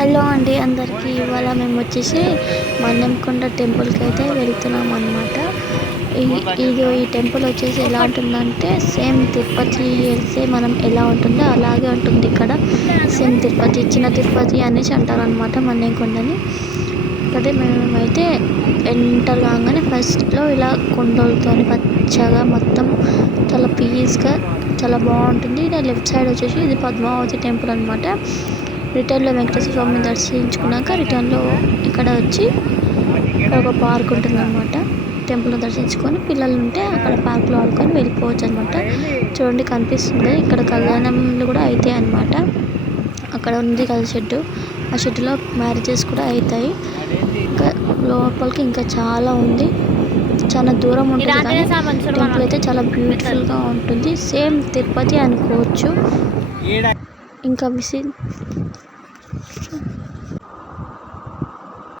Hello అండి అందరికీ. ఇవాళ మేము వచ్చేసి మన్నెంకొండ టెంపుల్కి అయితే వెళ్తున్నాం అనమాట. ఈ టెంపుల్ వచ్చేసి ఎలా ఉంటుందంటే సేమ్ తిరుపతి వెళ్తే మనం ఎలా ఉంటుందో అలాగే ఉంటుంది. ఇక్కడ సేమ్ తిరుపతి, చిన్న తిరుపతి అనేసి అంటారు అనమాట మన్నెంకొండని. అదే మేమైతే ఎంటర్ కాగానే ఫస్ట్లో ఇలా కొండలతో పచ్చగా మొత్తం చాలా పీస్గా చాలా బాగుంటుంది. ఇలా లెఫ్ట్ సైడ్ వచ్చేసి ఇది పద్మావతి టెంపుల్ అనమాట. రిటర్న్లో వెంకటేశ్వర స్వామిని దర్శించుకున్నాక రిటర్న్లో ఇక్కడ వచ్చి ఒక పార్క్ ఉంటుంది అనమాట. టెంపుల్ని దర్శించుకొని పిల్లలు ఉంటే అక్కడ పార్క్లో ఆడుకొని వెళ్ళిపోవచ్చు అనమాట. చూడండి కనిపిస్తుంది ఇక్కడ కళ్యాణంలు కూడా అవుతాయి అనమాట. అక్కడ ఉంది కదా షెడ్, ఆ షెడ్లో మ్యారేజెస్ కూడా అవుతాయి. ఇంకా లోపలికి ఇంకా చాలా ఉంది, చాలా దూరం ఉంటుంది. కానీ టెంపుల్ అయితే చాలా బ్యూటిఫుల్గా ఉంటుంది. సేమ్ తిరుపతి అనుకోవచ్చు. ఇంకా